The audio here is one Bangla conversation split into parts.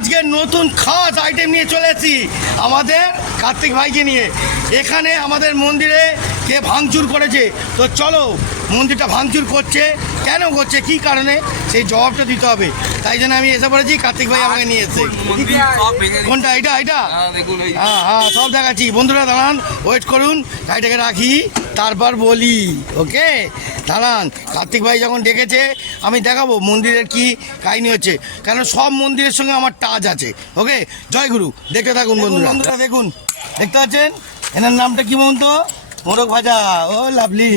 আজকে নতুন খাস আইটেম নিয়ে চলে এসেছি আমাদের কার্তিক ভাইকে নিয়ে। এখানে আমাদের মন্দিরে কে ভাঙচুর করেছে, তো চলো মন্দিরটা ভাঙচুর করছে কেন করছে, কি কারণে, সেই জবাবটা দিতে হবে। তাই জন্য আমি এসে পড়েছি, কার্তিক ভাই আমাকে নিয়ে এসেছে। কোনটা? এটা এটা হ্যাঁ হ্যাঁ সব দেখাচ্ছি। বন্ধুরা দাঁড়ান, ওয়েট করুন, গাড়িটাকে রাখি তারপর বলি। ওকে দাঁড়ান, কার্তিক ভাই যখন ডেকেছে আমি দেখাবো মন্দিরের কি কাহিনী হচ্ছে, কারণ সব মন্দিরের সঙ্গে আমার টাচ আছে। ওকে জয় গুরু, দেখতে থাকুন বন্ধুরা। বন্ধুরা দেখুন, দেখতে পাচ্ছেন এনার নামটা কি বলুন তো? মোরগ ভাজা। ও লাভলি।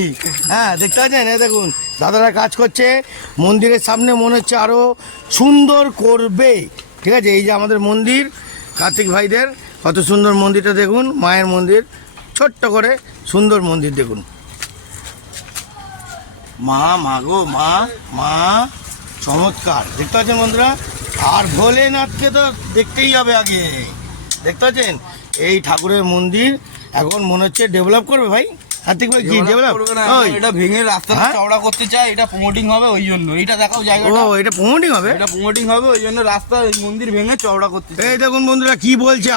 হ্যাঁ দেখতে পাচ্ছেন, এ দেখুন দাদারা কাজ করছে মন্দিরের সামনে, মনে হচ্ছে আরও সুন্দর করবে। ঠিক আছে, এই যে আমাদের মন্দির, কার্তিক ভাইদের কত সুন্দর মন্দিরটা দেখুন, মায়ের মন্দির, ছোট্ট করে সুন্দর মন্দির দেখুন। মা মা গো মা মা, চমৎকার দেখতে পাচ্ছেন বন্ধুরা। আর ভোলেনাথকে তো দেখতেই হবে আগে। দেখতে পাচ্ছেন এই ঠাকুরের মন্দির এখন মনে হচ্ছে ডেভেলপ করবে ভাই। কার্তিক ভাই কি ডেভেলপ? এটা ভেঙে রাস্তা চওড়া করতে চায়, এটা প্রমোটিং হবে ওই জন্য। এটা দেখাও জায়গাটা। ও এটা প্রমোটিং হবে, এটা প্রমোটিং হবে ওই জন্য রাস্তা এই মন্দির ভেঙে চওড়া করতে চায়। এই দেখুন বন্ধুরা কি বলছে,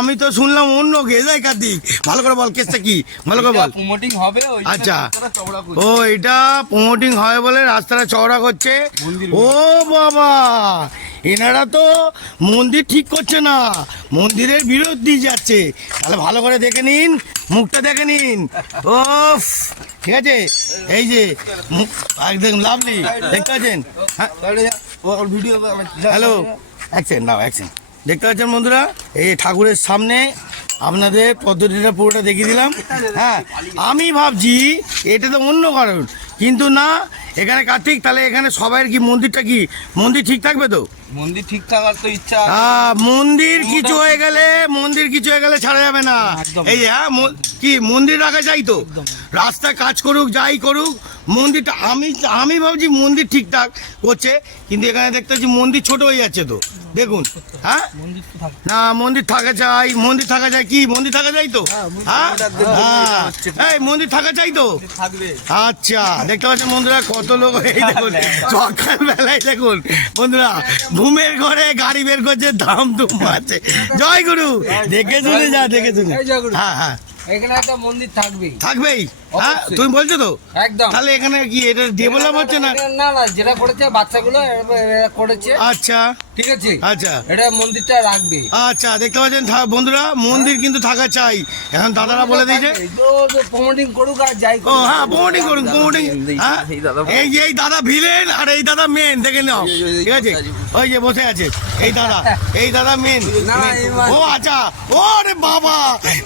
আমি তো শুনলাম অন্য গেজাই। কার্তিক ভালো করে বল, কেসটা কি ভালো করে বল। প্রমোটিং হবে ওই জন্য আচ্ছা, রাস্তাটা চওড়া করছে। ও এটা প্রমোটিং হয় বলে রাস্তাটা চওড়া করছে। ও বাবা, এনারা তো মন্দির ঠিক করছে না, মন্দিরের বিরুদ্ধে যাচ্ছে। তাহলে ভালো করে দেখে নিন, মুখটা দেখে নিন। ও ঠিক আছে, এই যে মুখ একদম লাভলি, দেখতে পাচ্ছেন। হ্যাঁ ভিডিও হ্যালো, অ্যাকশন নাও, অ্যাকশন। দেখতে পাচ্ছেন বন্ধুরা, এই ঠাকুরের সামনে আপনাদের পদ্ধতিটা পুরোটা দেখিয়ে দিলাম। হ্যাঁ আমি ভাবছি এটা তো অন্য কারণ, কিন্তু না, এখানে কার্তিক, তাহলে এখানে সবাই কি মন্দিরটা কি মন্দির ঠিক থাকবে তো? মন্দির ঠিক থাকার তো ইচ্ছা। মন্দির কিছু হয়ে গেলে ছাড়া যাবে না। এই যে হ্যাঁ কি মন্দির রাখা চাই তো, রাস্তা কাজ করুক যাই করুক, মন্দিরটা আমি ভাবছি মন্দির ঠিকঠাক করছে, কিন্তু এখানে দেখতে পাচ্ছি মন্দির ছোট হয়ে যাচ্ছে তো। দেখুন হ্যাঁ, না মন্দির থাকা চাই, মন্দির থাকা চাই, কি মন্দির থাকা চাই তো? হ্যাঁ হ্যাঁ এই মন্দির থাকা চাই তো। আচ্ছা দেখতে পাচ্ছেন বন্ধুরা কত লোক। এই দেখুন সকালবেলায় দেখুন বন্ধুরা, ঘুমের ঘরে গাড়ি বের করছে, দাম দুম আছে। জয় গুরু, দেখে শুনে যা, দেখে শুনে। হ্যাঁ হ্যাঁ এখানে একটা মন্দির থাকবেই। হ্যাঁ তুমি বলছো তো একদম। তাহলে এখানে কি এটা ডেভেলপ হচ্ছে না? না না, যেটা করেছে বাচ্চাগুলো করেছে। আচ্ছা ঠিক আছে, আচ্ছা এটা মন্দিরটা রাখবে। আচ্ছা দেখতে পাচ্ছেন বন্ধুরা, মন্দির কিন্তু থাকা চাই। এখন দাদারা বলে দিয়েছে প্রমোটিং করুক আর যাই ও হ্যাঁ প্রমোটিং করুন, প্রমোটিং। হ্যাঁ এই যে এই দাদা ভিলেন আর এই দাদা মেন, দেখে নাও। ঠিক আছে, ওই যে বসে আছে এই দাদা মেন। ও আচ্ছা, ও রে বাবা,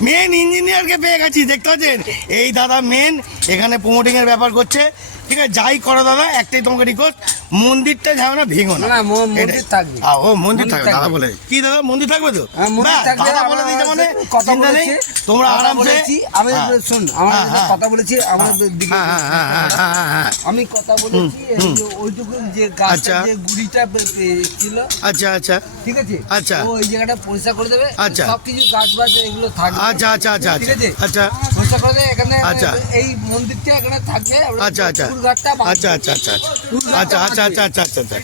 মেন ইঞ্জিনিয়ারকে পেয়ে গেছি। দেখতে পাচ্ছেন এই দাদা মেন এখানে প্রমোটিং এর ব্যাপার করছে। ঠিক আছে, যাই করো দাদা, একটাই তোমাকে রিকোয়েস্ট, মন্দিরটা ঝামেলা ভেঙো না। মন্দির থাকবে। ও মন্দির থাকবে, দাদা বলে কি দাদা মন্দির থাকবে তো? দাদা বলে দিয়েছে মানে কথা নেই, তোমরা আরামসে। আমি শোন, আমার কথা বলেছি, আমার আমি কথা বলেছি ওইটুকু যে গাছটা যে গুড়িটা ছিল। আচ্ছা আচ্ছা ঠিক আছে, আচ্ছা ওই জায়গাটা পরিষ্কার করে দেবে। আচ্ছা সবকিছু গাছ বাছ এগুলো থাকবে। আচ্ছা আচ্ছা আচ্ছা ঠিক আছে, আচ্ছা পরিষ্কার করে দেবে। এখানে আচ্ছা এই মন্দিরটা এখানে থাকবে। আচ্ছা আচ্ছা পুকুরঘাটটা আচ্ছা আচ্ছা আচ্ছা আচ্ছা আচ্ছা আচ্ছা আচ্ছা আচ্ছা আচ্ছা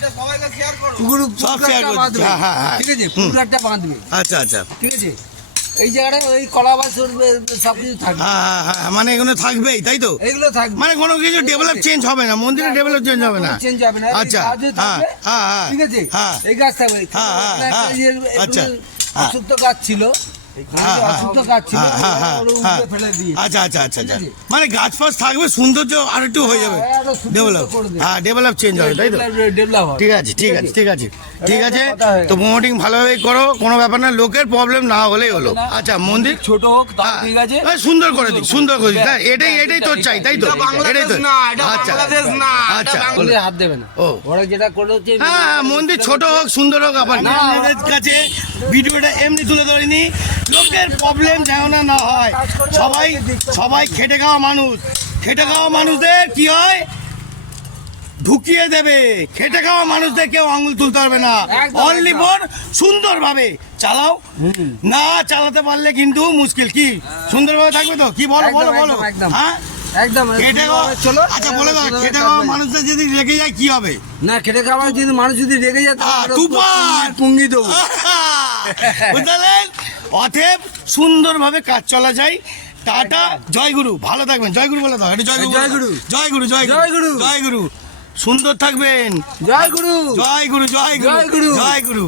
সব শেয়ার করছি। হ্যাঁ হ্যাঁ হ্যাঁ ঠিক আছে, পুকুরঘাটটা বাঁধবে। আচ্ছা আচ্ছা ঠিক আছে, এই জায়গাটায় ওই কলা বাস সবকিছু থাকবে। হ্যাঁ হ্যাঁ হ্যাঁ মানে এগুলো থাকবেই তাই তো? এগুলো থাকবে, মানে কোনো কিছু ডেভেলপ চেঞ্জ হবে না, মন্দিরে ডেভেলপ চেঞ্জ হবে না। চেঞ্জ হবে না। আচ্ছা হ্যাঁ হ্যাঁ হ্যাঁ ঠিক আছে, হ্যাঁ এই গাছ থাকবে। হ্যাঁ হ্যাঁ হ্যাঁ আচ্ছা অসুস্থ গাছ ছিল, অসুস্থ গাছ ছিল, ফেলে দিয়ে। আচ্ছা আচ্ছা আচ্ছা আচ্ছা মানে গাছ ফাছ থাকবে, সৌন্দর্য আর একটু হয়ে যাবে, ডেভেলপ। হ্যাঁ ডেভেলপ চেঞ্জ হবে তাই তো? ডেভেলপ হবে। ঠিক আছে ঠিক আছে ঠিক আছে ঠিক আছে, তো প্রমোটিং ভালোভাবেই করো, কোনো ব্যাপার না, লোকের প্রবলেম না হলেই হলো। আচ্ছা মন্দির ছোট হোক ঠিক আছে, সুন্দর করে দিক, সুন্দর করে দিক। এটাই তোর চাই তাই তো? এটাই তো। আচ্ছা আচ্ছা হাত দেবে না। ও ওরা যেটা করেছে, হ্যাঁ মন্দির ছোট হোক সুন্দর হোক, আবার আপনাদের কাছে ভিডিওটা এমনি তুলে ধরিনি, লোকের প্রবলেম যেন না হয়। সবাই খেটে খাওয়া মানুষ, খেটে খাওয়া মানুষদের কি হয় ঢুকিয়ে দেবে, খেটে খাওয়া মানুষদের কেউ আঙুল তুলতে পারবে না। অনলি ফর সুন্দরভাবে চালাও, না চালাতে পারলে কিন্তু মুশকিল। কি সুন্দরভাবে থাকবে তো? কি বলো বলো বলো। হ্যাঁ একদম খেটে খাওয়া। চলো আচ্ছা বলে দাও, খেটে খাওয়া মানুষদের যদি রেগে যায় কি হবে? না, খেটে খাওয়া যদি মানুষ যদি রেগে যায় তুফান পুঙ্গি দেবো। বুঝলেন? অতএব সুন্দরভাবে কাজ চলা যায়। টাটা, জয় গুরু, ভালো থাকবেন। জয় গুরু বলে দাও, এটা জয় গুরু, জয় গুরু। জয় গুরু, জয় জয় গুরু। জয় গুরু, সুন্দর থাকবেন। জয় গুরু। জয় গুরু, জয় গুরু, জয় গুরু। জয় গুরু।